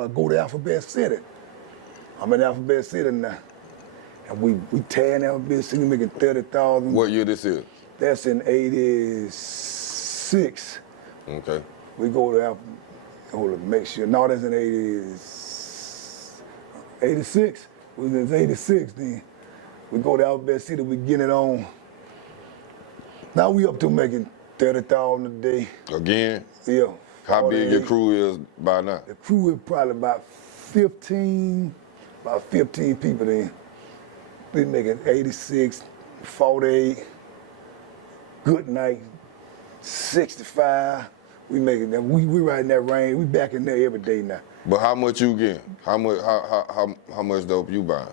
I go to Alphabet City. I'm in Alphabet City now. And we tearing Alphabet City, making 30,000. What year this is? That's in 86. Okay. We go to hold on, make sure. No, that's in 86. We was in 86 then. We go to Alphabet City, we get it on. Now we up to making 30,000 a day. Again? Yeah. How big your crew is by now? The crew is probably about 15 people then. We making 86, 48, good night, 65. We making that. We right in that range. We back in there every day now. But how much you getting? How much dope you buying?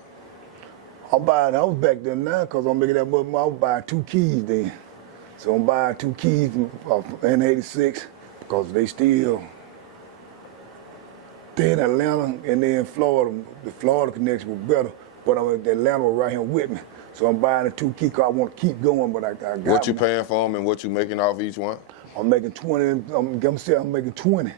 I'm buying. I was back there now because I'm making that much more. I was buying 2 keys then. So I'm buying 2 keys in 86 because they still. They in Atlanta and they in Florida. The Florida connection was better, but Atlanta was right here with me. So I'm buying the 2 keys because I want to keep going, but I got what you paying for them and what you making off each one? I'm making 20. I'm making 20,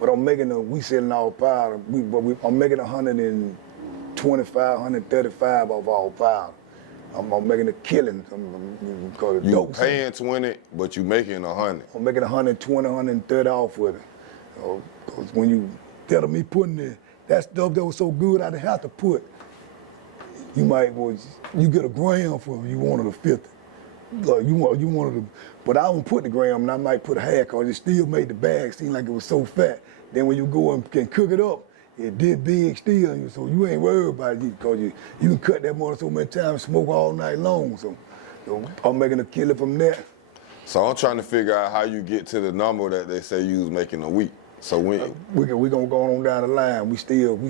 but I'm making we selling all powder. I'm making 125, 135 off all powder. I'm making a killing. You paying 20, but you making 100. I'm making 120, 130 off with it. Because when you tell me putting that stuff that was so good, I didn't have to put. You get a gram for it. You wanted a 50. Like you wanted to, but I don't put the gram, and I might put a half because it still made the bag seem like it was so fat. Then when you go and can cook it up, it did big still, so you ain't worried about it because you can cut that motor so many times and smoke all night long. So I'm making a killer from that. So I'm trying to figure out how you get to the number that they say you was making a week. So when we gonna go on down the line. We still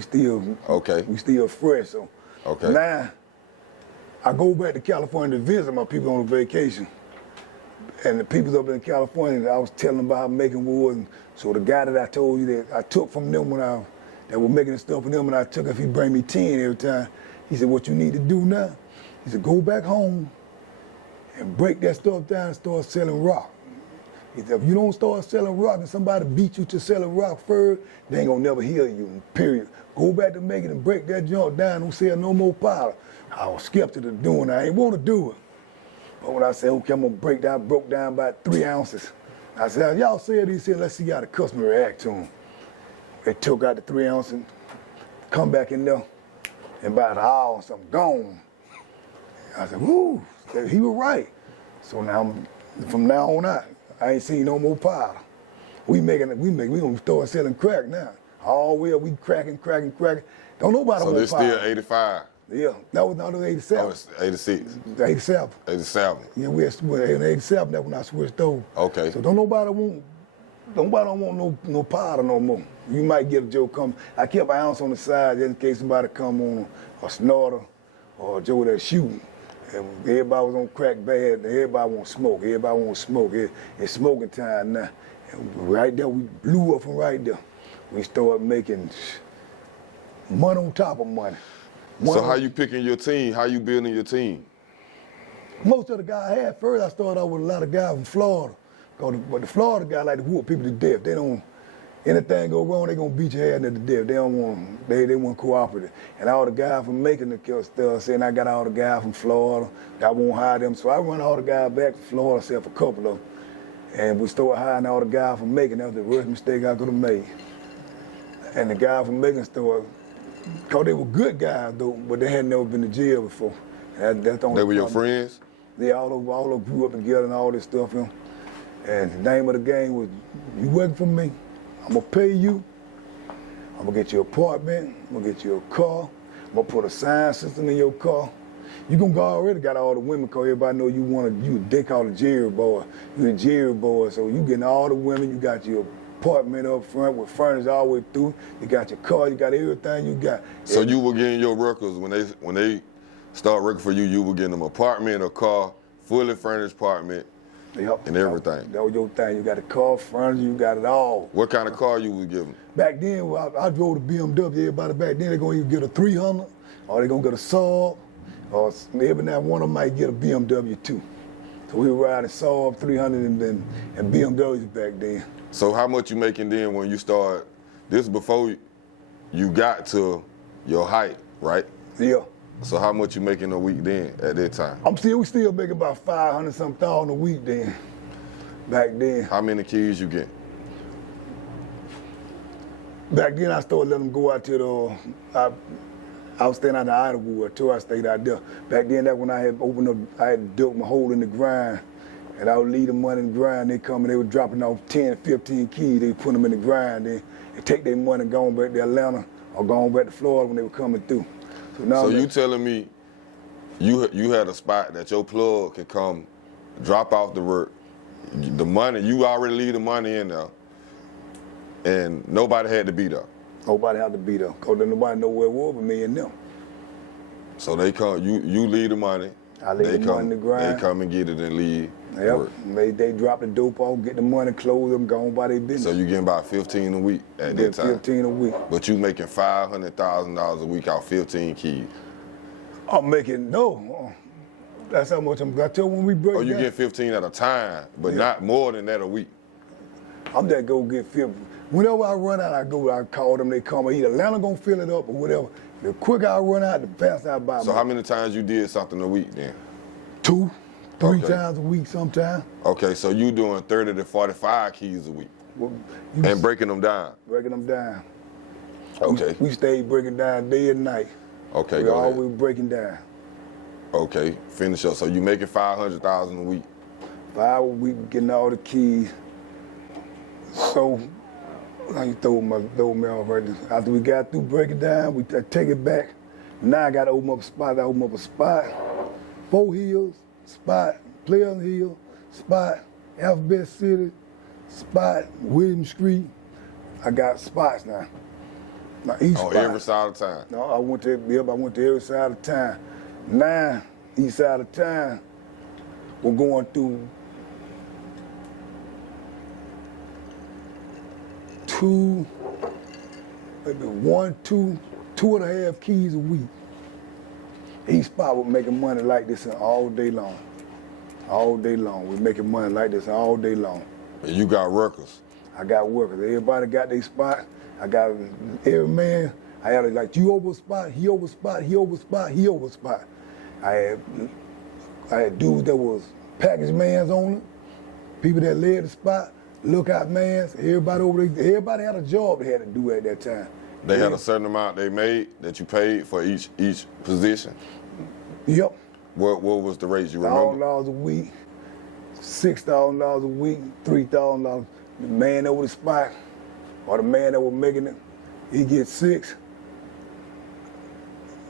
okay. We still fresh. So okay. Now I go back to California to visit my people on vacation. And the people up in California, I was telling them about how making wood. And so the guy that I told you that I took from them that were making the stuff for them, and I took, if he bring me 10 every time, he said, what you need to do now, he said, go back home and break that stuff down and start selling rock. He said, if you don't start selling rock and somebody beat you to selling rock first, they ain't gonna never hear you, period. Go back to making and break that junk down, don't sell no more powder. I was skeptical of doing it, I ain't want to do it. But when I said, okay, I'm gonna break down, broke down about 3 ounces. I said, y'all said these here, let's see how the customer react to them. They took out the 3 ounces, come back in there, and about an hour or something, gone. I said, whoo, he was right. So now, from now on out, I ain't seen no more powder. We gonna start selling crack now. All we cracking. Don't nobody want powder. So this still 85? Yeah, that was not 87. Oh, it's 86. 87. 87. Yeah, we in 87, that's when I switched over. Okay. So nobody don't want no powder no more. You might get a Joe come. I kept an ounce on the side just in case somebody come on a snorter or a Joe that shooting. And everybody was on crack bad, and everybody want smoke. It's smoking time now. And right there, we blew up from right there. We started making money on top of money. So how you picking your team? How you building your team? Most of the guys I had first, I started out with a lot of guys from Florida. But the Florida guys like to whoop people to death. They don't, anything go wrong, they gonna beat your head to death. They don't want, they want cooperative. And all the guys from Macon the stuff saying I got all the guys from Florida. I won't hire them, so I run all the guys back to Florida, except a couple of them. And we started hiring all the guys from Macon. That was the worst mistake I could have made. And the guys from Macon started, because they were good guys though, but they had never been to jail before. That's the only They were your problem. friends? They all grew up together and all this stuff. You know? And the name of the game was, you working for me, I'm gonna pay you, I'm gonna get you an apartment, I'm gonna get you a car, I'm gonna put a sign system in your car. You already got all the women, cause everybody know they call it Jerry boy. You a Jerry boy, so you getting all the women, you got your apartment up front with furniture all the way through, you got your car, you got everything you got. So you were getting your workers, when they start working for you, you were getting them apartment, a car, fully furnished apartment, yep. And everything. That was your thing. You got a car, furniture, you got it all. What kind of car you was giving? Back then, I drove the BMW. Everybody back then, they're gonna either get a 300 or they're gonna get a Saab, or every now and one of them might get a BMW too. So we were riding Saab 300 and BMWs back then. So how much you making then when you start, this before you got to your height, right? Yeah. So how much you making a week then at that time? We still making about 500 some thousand a week then. Back then. How many kids you get? Back then I started letting them go out to I was staying out in Idlewood too. I stayed out there. Back then, that's when I had opened up, I had dug my hole in the grind. And I would leave the money in the grind. They come and they were dropping off 10, 15 keys. They put them in the grind. Then they take their money and go on back to Atlanta or go on back to Florida when they were coming through. So now So you telling me you had a spot that your plug could come, drop off the work, the money, you already leave the money in there, and nobody had to be there. Nobody had to be there, because nobody know where it was but me and them. So they come, you leave the money. I leave the money in the grind. They come and get it and leave. Yep. They drop the dope off, get the money, close them, go on by their business. So you getting about 15 a week at that time? 15 a week. But you making $500,000 a week out 15 keys. I'm making, no. That's how much I tell when we break you down. get 15 at a time, but not more than that a week. I'm just go get 50. Whenever I run out, I call them, they come. Either Atlanta gonna fill it up or whatever. The quicker I run out, the faster I buy. So how many times you did something a week then? 2, 3 Okay. times a week sometimes. Okay, so you doing 30 to 45 keys a week and breaking them down. Breaking them down. Okay. We stayed breaking down day and night. Okay, We go ahead. always breaking down. Okay, finish up. So you making 500,000 a week. 5 a week, getting all the keys. So, I throw me off right there. After we got through breaking down, we take it back. Now I got to open up a spot. I open up a spot. 4 Hills, spot, Pleasant Hill, spot, Alphabet City, spot, William Street. I got spots now. Now each On spot. every side of town. No, I went to every side of town. Now, each side of town, we're going through 2.5 keys a week. Each spot we're making money like this all day long. All day long. We're making money like this all day long. And you got workers. I got workers. Everybody got their spot. I got every man. I had like you over spot, he over spot, he over spot, he over spot. I had dudes that was package mans on it, people that led the spot, lookout mans. Everybody over there. Everybody had a job they had to do at that time. They had a certain amount they made that you paid for each position. Yep. What was the rate you remember? $1,000 a week, $6,000 a week, $3,000. The man over the spot, or the man that was making it, he gets 6.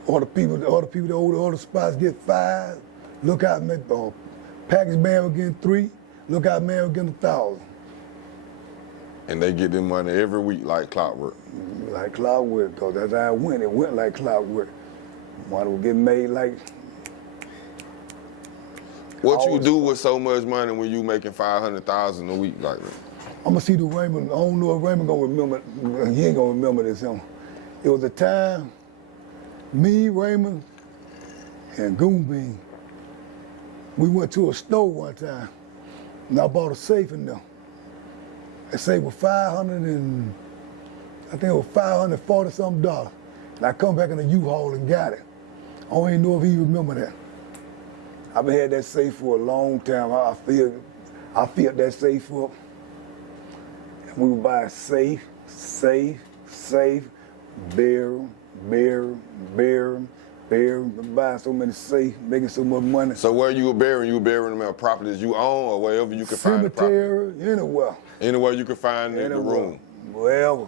Or the people that over the spots get 5. Lookout man, package man will get 3. Lookout man will get 1,000. And they get them money every week like clockwork. Like clockwork, because that's how it went. It went like clockwork. Money will get made like. What you do with so much money when you making 500,000 a week like that? I'm gonna see the Raymond. I don't know if Raymond gonna remember. He ain't gonna remember this. It was a time, me, Raymond, and Goon Bean. We went to a store one time, and I bought a safe in there. That safe was I think it was $540 something. And I come back in the U-Haul and got it. I don't even know if he remember that. I've been had that safe for a long time. I filled that safe up. And we would buy safe, barrel, buying so many safe, making so much money. So where you were burying them at properties you own or wherever you could find the property? Cemetery, anywhere. Anywhere you could find the room. Wherever.